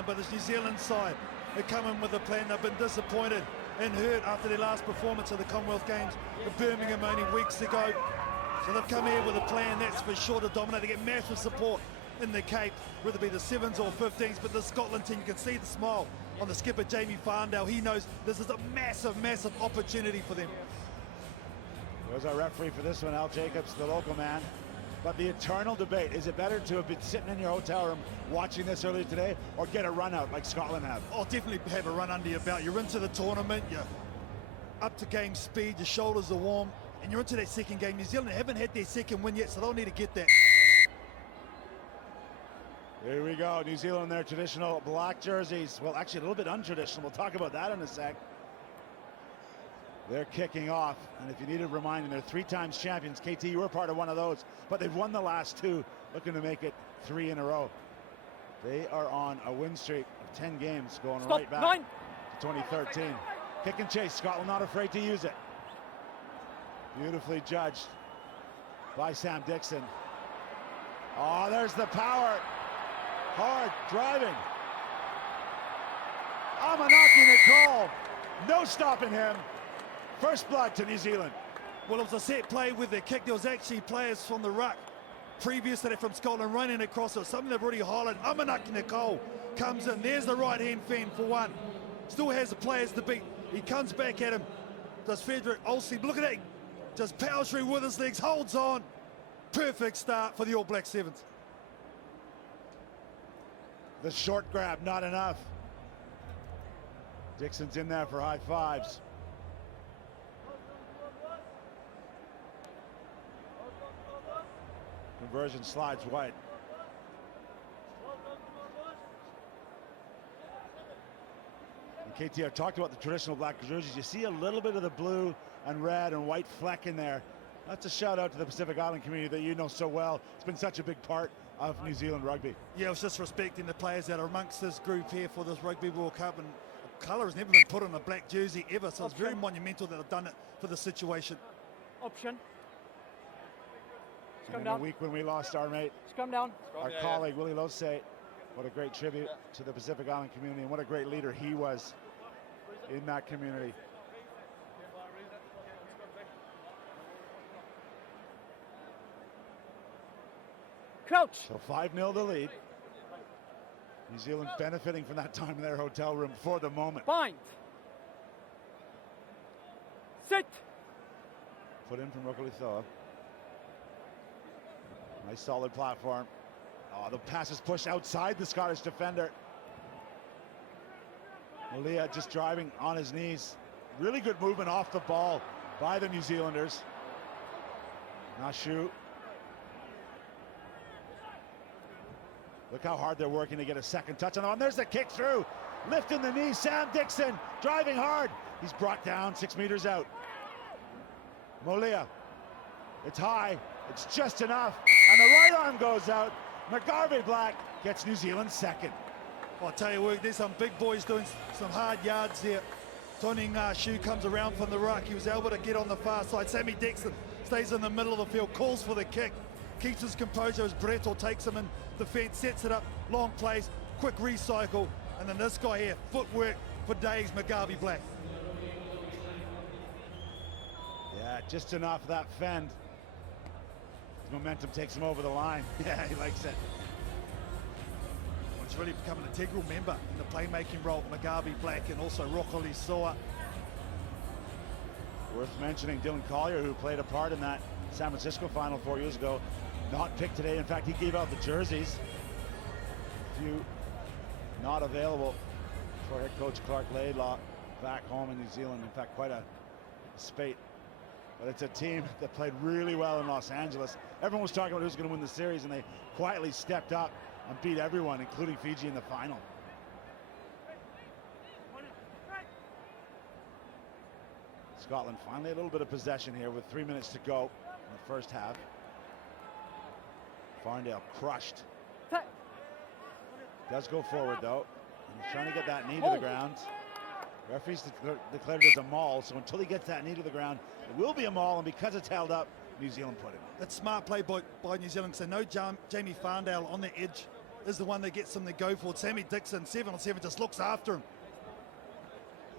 Zealand, but this New Zealand side are coming with a plan. They've been disappointed and hurt after their last performance at the Commonwealth Games in Birmingham only weeks ago. So they've come here with a plan, that's for sure, to dominate. They get massive support in the Cape, whether it be the 7s or 15s, but the Scotland team, you can see the smile on the skipper, Jamie Farndale. He knows this is a massive, massive opportunity for them. There's our referee for this one, Al Jacobs, the local man. But the eternal debate, is it better to have been sitting in your hotel room watching this earlier today or get a run out like Scotland have? Oh, definitely have a run under your belt. You're into the tournament, you're up to game speed, your shoulders are warm, and you're into that second game. New Zealand haven't had their second win yet, so they'll need to get that. Here we go, New Zealand in their traditional black jerseys. Well, actually a little bit untraditional. We'll talk about that in a sec. They're kicking off, and if you need a reminder, they're 3 times champions. KT, you were part of one of those, but they've won the last 2, looking to make it 3 in a row. They are on a win streak of 10 games, going right back to 2013. Kick and chase, Scotland not afraid to use it. Beautifully judged by Sam Dixon. Oh, there's the power. Hard driving. Amanaki Nicole, no stopping him. First blood to New Zealand. Well, it was a set play with the kick. There was actually players from the ruck previous to that from Scotland running across. It was something they've already highlighted. Amanaki Nicole comes in. There's the right hand fan for one. Still has the players to beat. He comes back at him. Does Frederick Olsen. Look at that. Just powers through with his legs. Holds on. Perfect start for the All Black Sevens. The short grab, not enough. Dixon's in there for high fives. Conversion slides wide. And KT, I've talked about the traditional black jerseys. You see a little bit of the blue and red and white fleck in there. That's a shout out to the Pacific Island community that you know so well. It's been such a big part of New Zealand rugby. Yeah, it was just respecting the players that are amongst this group here for this Rugby World Cup, and the colour has never been put on a black jersey ever, so it's very monumental that they've done it for the situation. Option. In a week when we lost our mate, come down. Our colleague Willie Losey, what a great tribute to the Pacific Island community, and what a great leader he was in that community. Crouch. So 5-0 the lead. New Zealand benefiting from that time in their hotel room for the moment. Bind. Sit. Put in from Rokolithoa. Nice solid platform. Oh, the pass is pushed outside the Scottish defender. Malia just driving on his knees. Really good movement off the ball by the New Zealanders. Nashu. Look how hard they're working to get a second touch on the one. There's the kick through. Lifting the knee. Sam Dixon driving hard. He's brought down 6 meters out. Molia. It's high. It's just enough. And the right arm goes out. McGarvey Black gets New Zealand second. I'll tell you what, there's some big boys doing some hard yards there. Tony Ngashu comes around from the ruck. He was able to get on the far side. Sammy Dixon stays in the middle of the field, calls for the kick, keeps his composure as Breto takes him in defense, sets it up, long plays, quick recycle, and then this guy here, footwork for days, McGarvey Black. Yeah, just enough that fend. His momentum takes him over the line. Yeah, he likes it. It's really become an integral member in the playmaking role, McGarvey Black and also Rokoli Soa. Worth mentioning Dylan Collier, who played a part in that San Francisco final 4 years ago, not picked today. In fact, he gave out the jerseys. A few not available for head coach Clark Laidlaw back home in New Zealand. In fact, quite a spate. But it's a team that played really well in Los Angeles. Everyone was talking about who's going to win the series, and they quietly stepped up and beat everyone, including Fiji in the final. Scotland finally a little bit of possession here with 3 minutes to go in the first half. Farndale crushed. Does go forward though. And he's trying to get that knee to the ground. Referees declared it as a maul, so until he gets that knee to the ground, it will be a maul, and because it's held up, New Zealand put it. That's smart play by New Zealand, because they know Jamie Farndale on the edge is the one that gets them to go for it. Sammy Dixon, 7-on-7, just looks after him.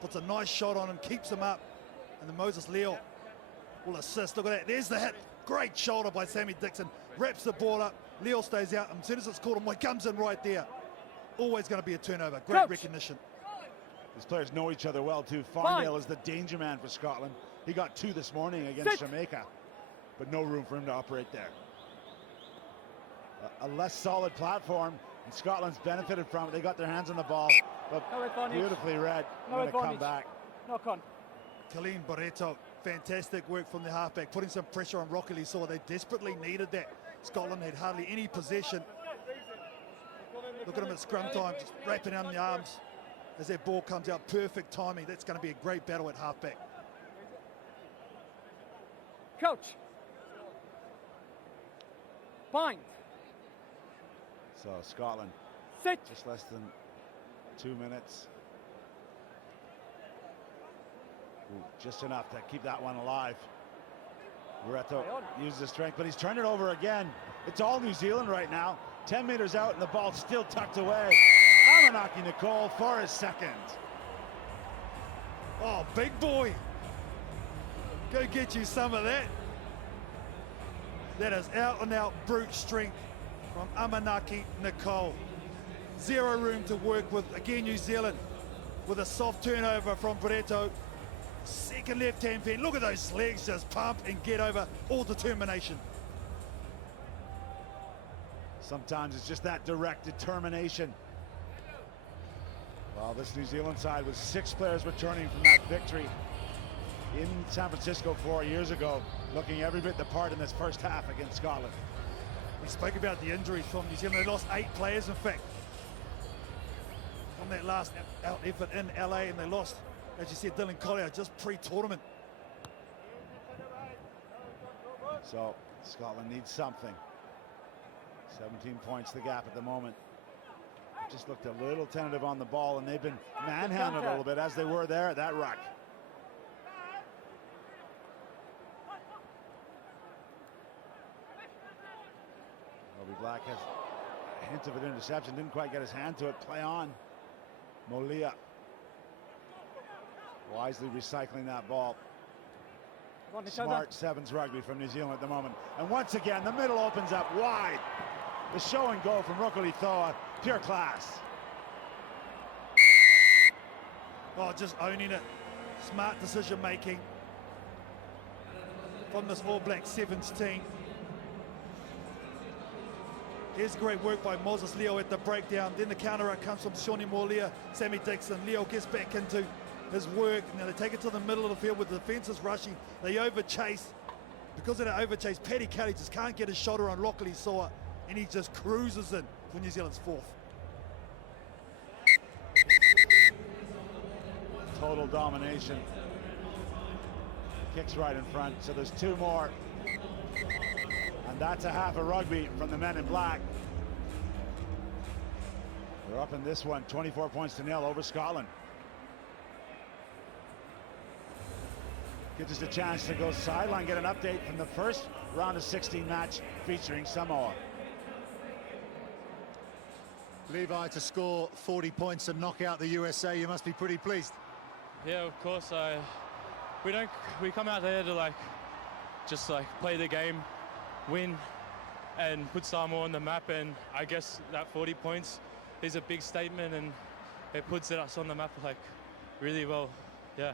Puts a nice shot on him, keeps him up. And then Moses Leo will assist. Look at that. There's the hit. Great shoulder by Sammy Dixon. Wraps the ball up. Leo stays out. And as soon as it's caught him, he comes in right there. Always going to be a turnover. Great Coach. recognition. These players know each other well too. Farndale is the danger man for Scotland. He got 2 this morning against Jamaica, but no room for him to operate there. A less solid platform, and Scotland's benefited from it. They got their hands on the ball, but No advantage. beautifully read. No Going to come advantage. back. Knock on. Colleen Barreto, fantastic work from the halfback, putting some pressure on Rocky Lisoa. They desperately needed that. Scotland had hardly any possession. Look at him at scrum time, just wrapping on the arms as that ball comes out. Perfect timing. That's going to be a great battle at halfback. Coach. Bind. So Scotland, Sit. just less than 2 minutes. Ooh, just enough to keep that one alive. Barreto uses his strength, but he's turned it over again. It's all New Zealand right now. 10 meters out and the ball still tucked away. Amanaki Nicole for his second. Oh, big boy. Go get you some of that. That is out and out brute strength from Amanaki Nicole. Zero room to work with. Again, New Zealand with a soft turnover from Barreto. Second left-hand pin. Look at those legs just pump and get over. All determination. Sometimes it's just that direct determination. Well, this New Zealand side was 6 players returning from that victory in San Francisco 4 years ago, looking every bit the part in this first half against Scotland. We spoke about the injuries from New Zealand. They lost 8 players, in fact, from that last out effort in LA, and they lost, as you said, Dylan Collier just pre-tournament. So Scotland needs something. 17 points the gap at the moment. Just looked a little tentative on the ball, and they've been manhandled a little bit as they were there at that ruck. Robbie Black has a hint of an interception, didn't quite get his hand to it. Play on. Molia wisely recycling that ball. Smart sevens rugby from New Zealand at the moment. And once again, the middle opens up wide. The show and go from Rockoli Thoa, pure class. Oh, just owning it. Smart decision making from this All Black Sevens team. Here's great work by Moses Leo at the breakdown. Then the counter comes from Shawnee Molia, Sammy Dixon. Leo gets back into his work. Now they take it to the middle of the field with the defenses rushing. They over chase. Because of that over chase, Paddy Kelly just can't get his shoulder on Rockoli Soa, and he just cruises in for New Zealand's 4th. Total domination. Kicks right in front, so there's 2 more. And that's a half a rugby from the men in black. They're up in this one, 24 points to 0 over Scotland. Gives us a chance to go sideline, get an update from the first round of 16 match featuring Samoa. Levi, to score 40 points and knock out the USA, you must be pretty pleased. Yeah, of course. We come out there to just play the game, win, and put Samoa on the map. And I guess that 40 points is a big statement, and it puts us on the map really well. Yeah.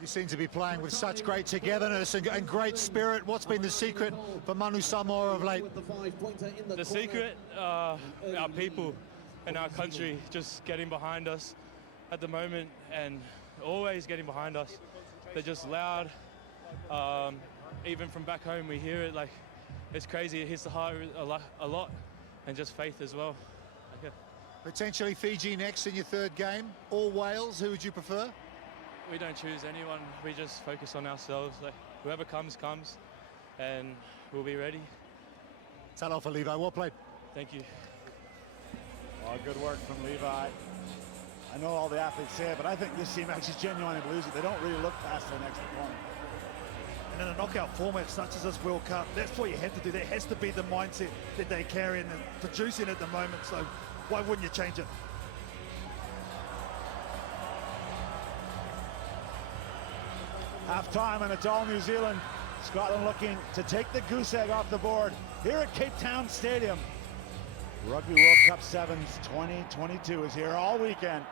You seem to be playing with such great togetherness and great spirit. What's been the secret for Manu Samoa of late? The secret, our people and our country just getting behind us at the moment, and always getting behind us. They're just loud. Even from back home, we hear it. It's crazy. It hits the heart a lot, and just faith as well. Potentially Fiji next in your 3rd game, or Wales. Who would you prefer? We don't choose anyone. We just focus on ourselves. Whoever comes, and we'll be ready. Talofa Levi, well played. Thank you. Oh, good work from Levi. I know all the athletes say it, but I think this team actually genuinely believes it. They don't really look past their next opponent. And in a knockout format such as this World Cup, that's what you have to do. That has to be the mindset that they carry and producing at the moment. So why wouldn't you change it? Half time, and it's all New Zealand. Scotland looking to take the goose egg off the board here at Cape Town Stadium. Rugby World Cup Sevens 2022 is here all weekend.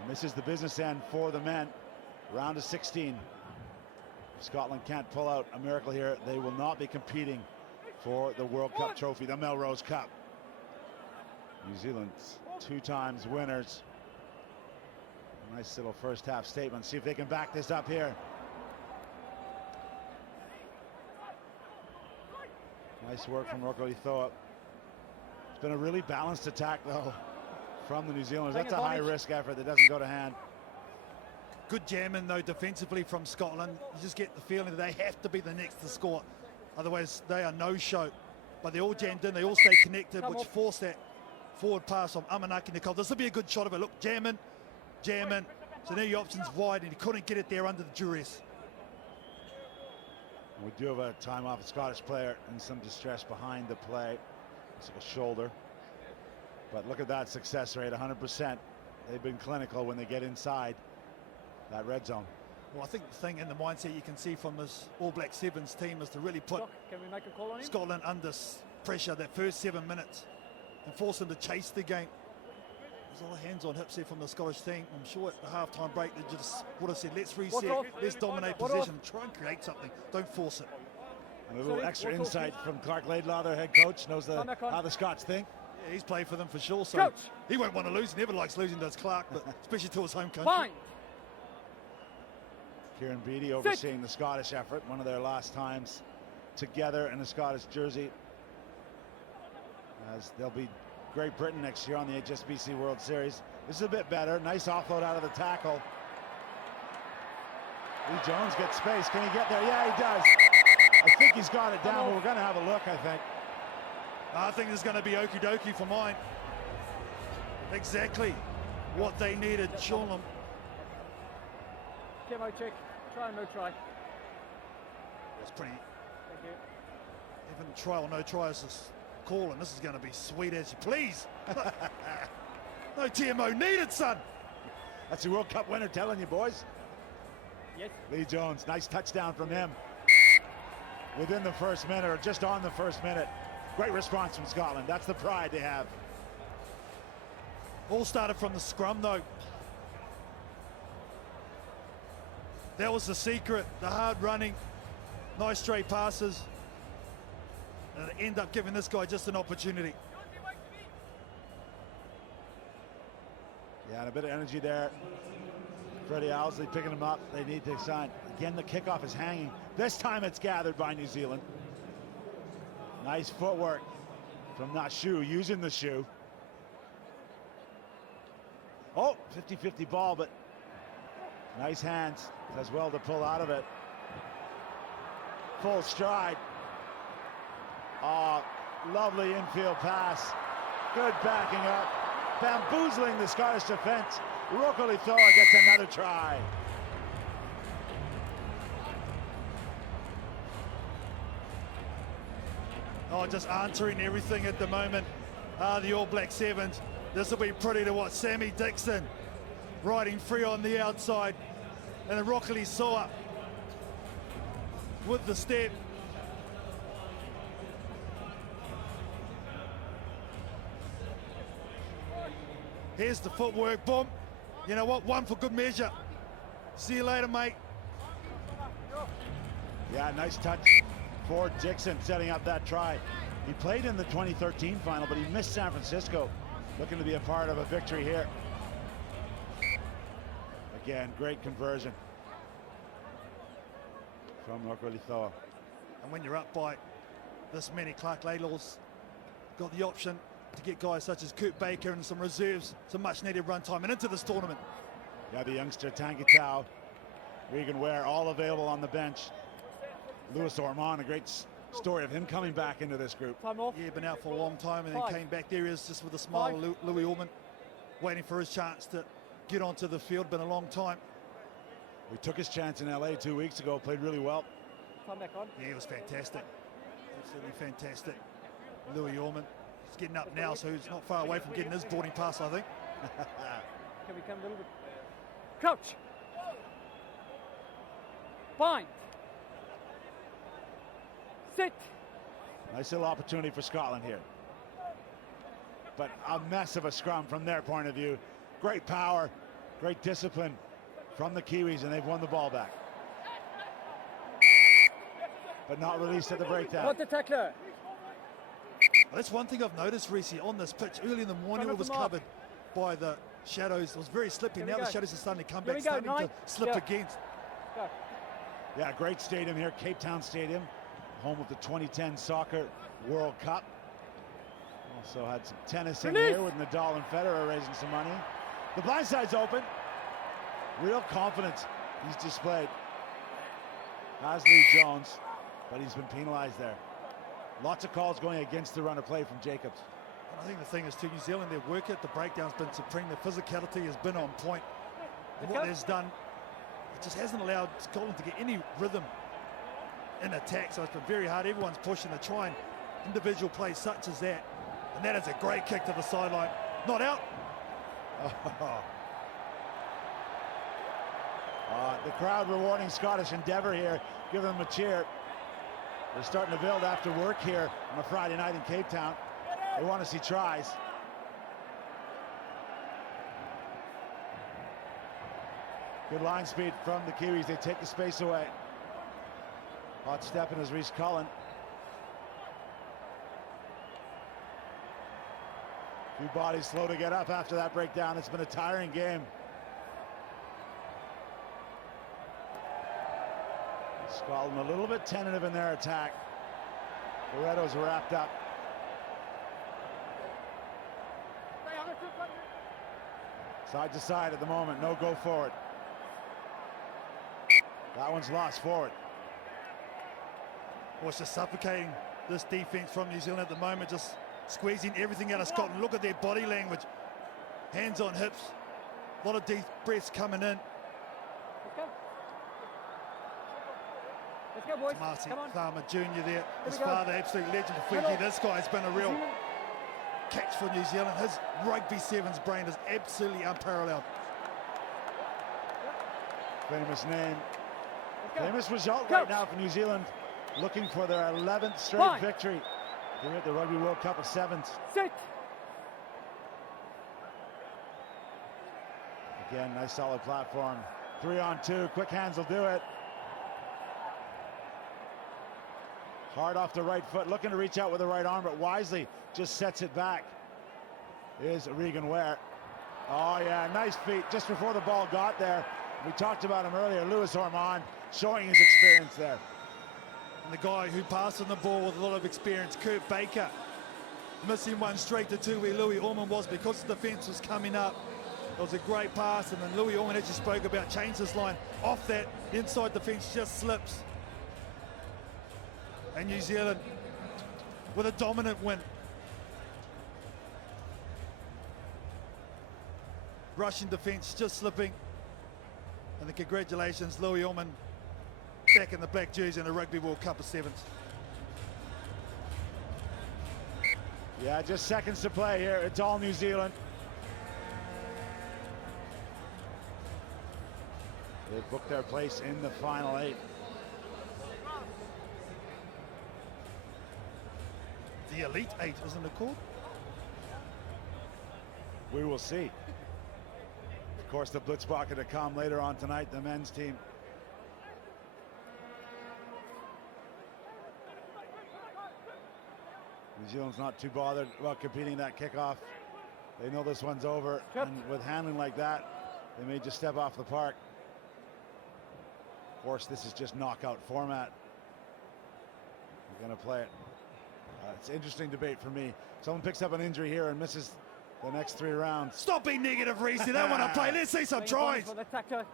And this is the business end for the men. Round of 16. If Scotland can't pull out a miracle here, they will not be competing for the World Cup trophy, the Melrose Cup. New Zealand's 2 times winners. Nice little first half statement. See if they can back this up here. Nice work from Roko Itoa. It's been a really balanced attack, though, from the New Zealanders. That's a high-risk effort that doesn't go to hand. Good jamming, though, defensively from Scotland. You just get the feeling that they have to be the next to score. Otherwise, they are no-show. But they all jammed in. They all stay connected, which forced that forward pass on Amanaki Nicole. This will be a good shot of it. Look, jamming. So now your option's wide, and he couldn't get it there under the duress. We do have a time off, a Scottish player in some distress behind the play. Looks like a shoulder. But look at that success rate, 100%. They've been clinical when they get inside that red zone. Well, I think the thing in the mindset you can see from this All Black Sevens team is to really put Can we make a call on him? Scotland under pressure that first 7 minutes and force them to chase the game. There's a lot of hands on hips here from the Scottish team. I'm sure at the half-time break they just would have said, let's reset, let's dominate possession, try and create something, don't force it. And a little extra insight from Clark Laidlaw, their head coach, knows how the Scots think. Yeah, he's played for them for sure, so Coach. he won't want to lose. He never likes losing, does Clark, but especially to his home country. Fine. Kieran Beattie overseeing the Scottish effort, one of their last times together in a Scottish jersey, as they'll be Great Britain next year on the HSBC World Series. This is a bit better. Nice offload out of the tackle. Lee Jones gets space. Can he get there? Yeah, he does. I think he's got it down, but we're going to have a look, I think. I think there's going to be okie dokie for mine. Exactly what they needed. Shornham. Camo check. Try and no try. That's pretty. Thank you. Even try or no try is this call, and this is going to be sweet as you please. No TMO needed, son. That's the World Cup winner telling you, boys. Yes. Lee Jones, nice touchdown from him. Within the first minute, or just on the first minute. Great response from Scotland. That's the pride they have. All started from the scrum, though. That was the secret, the hard running, nice straight passes. And it ended up giving this guy just an opportunity. Yeah, and a bit of energy there. Freddie Owsley picking him up. They need to sign. Again, the kickoff is hanging. This time it's gathered by New Zealand. Nice footwork from Nashu, using the shoe. Oh, 50-50 ball, but nice hands as well to pull out of it. Full stride. Oh, lovely infield pass. Good backing up. Bamboozling the Scottish defense. Roko Itoa gets another try. Oh, just answering everything at the moment. The All Black Sevens. This will be pretty to watch. Sammy Dixon riding free on the outside. And then Roko Itoa with the step. Here's the footwork, boom. You know what, one for good measure. See you later, mate. Yeah, nice touch for Dixon, setting up that try. He played in the 2013 final, but he missed San Francisco. Looking to be a part of a victory here. Again, great conversion from Roko Itoa. And when you're up by this many, Clark Laidlaw's got the option to get guys such as Kurt Baker and some reserves, some much needed run time and into this tournament. Yeah, the youngster Tangi Tau, Regan Ware, all available on the bench. Louis Ormond, a great story of him coming back into this group. Time off. Yeah, been out for a long time and then Five. came back. There he is, just with a smile, Louis Ormond, waiting for his chance to get onto the field. Been a long time. We took his chance in LA 2 weeks ago, played really well. Time back on. Yeah, it was fantastic. Absolutely fantastic. Louis Orman is getting up now, so he's not far away from getting his boarding pass, I think. Can we come a little bit? Crouch. Bind. Sit. Nice little opportunity for Scotland here. But a mess of a scrum from their point of view. Great power, great discipline from the Kiwis, and they've won the ball back. But not released at the breakdown. Not the tackler. Well, that's one thing I've noticed, Reece, on this pitch. Early in the morning, Front it of was the mark. covered by the shadows. It was very slippy. Here we Now the go. shadows are starting to come Here back, we go, starting to Knight. slip Yeah. against. Go. Yeah, great stadium here, Cape Town Stadium, home of the 2010 Soccer World Cup. Also had some tennis in Release. here with Nadal and Federer raising some money. The blind side's open. Real confidence he's displayed. Has Lee Jones, but he's been penalized there. Lots of calls going against the run of play from Jacobs. And I think the thing is, too, New Zealand, their work at the breakdown's been supreme. Their physicality has been on point. And what there's done, it just hasn't allowed Scotland to get any rhythm in attack. So it's been very hard. Everyone's pushing to try and individual plays such as that. And that is a great kick to the sideline. Not out. The crowd rewarding Scottish endeavour here, giving them a cheer. They're starting to build after work here on a Friday night in Cape Town. They want to see tries. Good line speed from the Kiwis. They take the space away. Hot stepping is Reece Cullen. Few bodies slow to get up after that breakdown. It's been a tiring game. Scotland a little bit tentative in their attack. Loretto's wrapped up. Side to side at the moment, no go forward. That one's lost forward. Well, it's just suffocating this defence from New Zealand at the moment, just squeezing everything out of Scotland. Look at their body language. Hands on hips. A lot of deep breaths coming in. Let's go. Let's go, boys. Marcy Come on. Farmer Jr. there. His we go. father, absolute legend for Fiji. Middle. This guy's been a real catch for New Zealand. His rugby sevens brain is absolutely unparalleled. Famous name. Let's go. Famous result Go. right now for New Zealand. Looking for their 11th straight Fine. victory here at the Rugby World Cup of Sevens. Sit. Again, nice solid platform. 3-on-2, quick hands will do it. Hard off the right foot, looking to reach out with the right arm, but wisely just sets it back. Is Regan Ware. Oh yeah, nice feet just before the ball got there. We talked about him earlier, Louis Ormond, showing his experience there. And the guy who passed on the ball with a lot of experience, Kurt Baker, missing one straight to two where Louis Ormond was because the defence was coming up. It was a great pass, and then Louis Ormond actually spoke about change this line. Off that, the inside defence just slips. And New Zealand with a dominant win. Russian defence just slipping. And the congratulations, Louis Ormond, back in the black jersey in the Rugby World Cup of Sevens. Yeah, just seconds to play here. It's all New Zealand. They've booked their place in the final 8. The Elite 8, isn't it called? We will see. Of course, the Blitzbokke to come later on tonight, the men's team. New Zealand's not too bothered about competing that kickoff. They know this one's over, Yep. and with handling like that, they may just step off the park. Of course, this is just knockout format. We're going to play it. It's an interesting debate for me. Someone picks up an injury here and misses the next 3 rounds. Stop being negative, Reece. They don't want to play. Let's see some tries. For the tackler.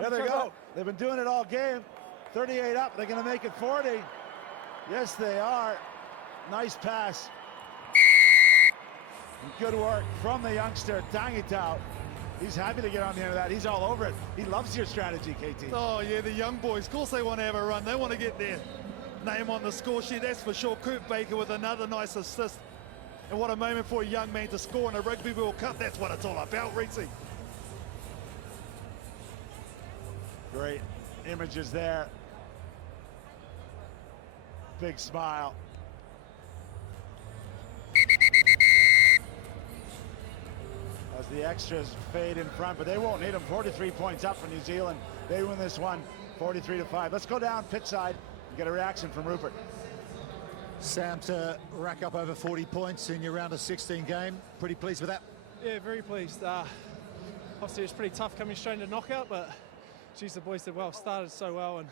There they go. They've been doing it all game. 38 up. They're going to make it 40. Yes, they are. Nice pass. And good work from the youngster, Tangitau. He's happy to get on the end of that. He's all over it. He loves your strategy, KT. Oh, yeah, the young boys. Of course they want to have a run. They want to get their name on the score sheet, that's for sure. Kurt Baker with another nice assist. And what a moment for a young man to score in a Rugby World Cup. That's what it's all about, Reese. Great images there. Big smile. As the extras fade in front, but they won't need them. 43 points up for New Zealand. They win this one 43-5. Let's go down pit side and get a reaction from Rupert. Sam, to rack up over 40 points in your round of 16 game, pretty pleased with that? Yeah, very pleased. Obviously, it's pretty tough coming straight into knockout, but geez, the boys did well. Started so well, and